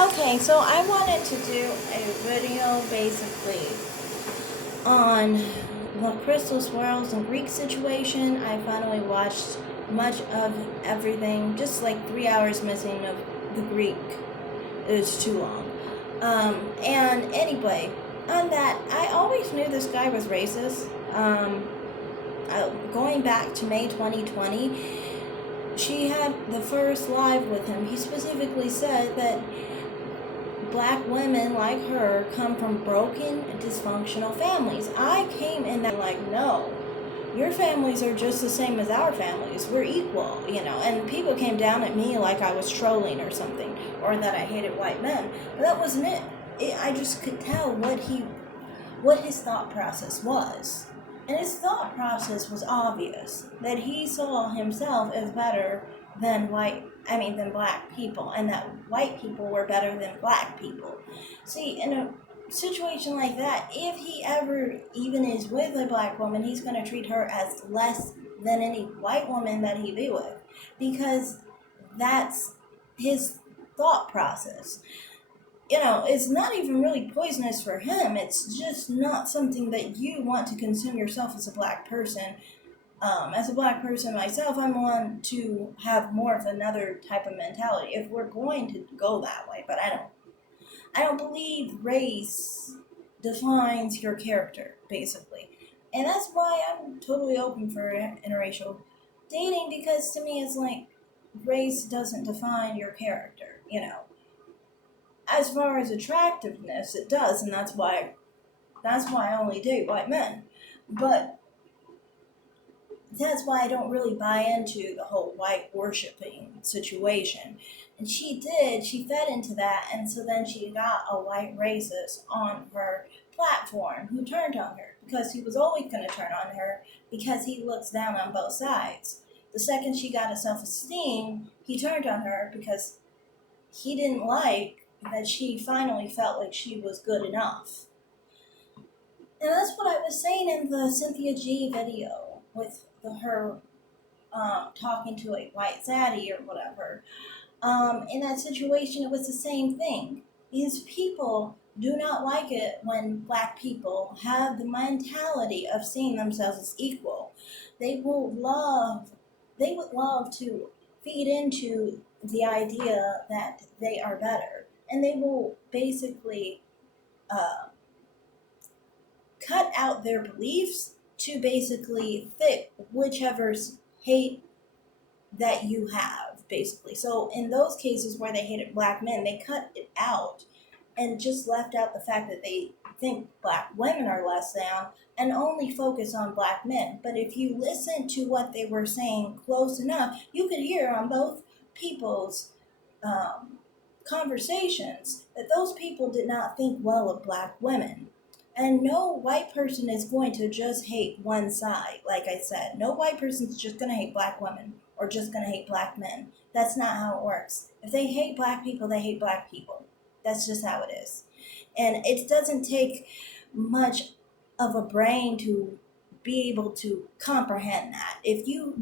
Okay, so I wanted to do a video basically on the crystal swirls and Greek situation. I finally watched much of everything, just like 3 hours missing of the Greek. It was too long. And anyway, on that, I always knew this guy was racist. Going back to May 2020, she had the first live with him. He specifically said that black women like her come from broken, dysfunctional families. I came in that like, no, your families are just the same as our families. We're equal, And people came down at me like I was trolling or something, or that I hated white men. But that wasn't it. I just could tell what his thought process was. And his thought process was obvious, that he saw himself as better than than black people, and that white people were better than black people. See, in a situation like that, if he ever even is with a black woman, he's going to treat her as less than any white woman that he be with, because that's his thought process. It's not even really poisonous for him. It's just not something that you want to consume yourself as a black person. As a black person myself, I'm one to have more of another type of mentality if we're going to go that way. But I don't believe race defines your character, basically. And that's why I'm totally open for interracial dating, because to me it's like race doesn't define your character. As far as attractiveness, it does, and that's why I only date white men. But that's why I don't really buy into the whole white worshiping situation. And she fed into that, and so then she got a white racist on her platform who turned on her, because he was always going to turn on her, because he looks down on both sides. The second she got a self-esteem, he turned on her because he didn't like that she finally felt like she was good enough. And that's what I was saying in the Cynthia G video with her talking to a white zaddy or whatever. In that situation, it was the same thing. These people do not like it when black people have the mentality of seeing themselves as equal. They would love to feed into the idea that they are better, and they will basically uh, cut out their beliefs to basically fit whichever's hate that you have, basically. So in those cases where they hated black men, they cut it out and just left out the fact that they think black women are less than, and only focus on black men. But if you listen to what they were saying close enough, you could hear on both people's um, conversations that those people did not think well of black women. And no white person is going to just hate one side. Like I said, no white person's just going to hate black women or just going to hate black men. That's not how it works. If they hate black people, they hate black people. That's just how it is. And it doesn't take much of a brain to be able to comprehend that. If you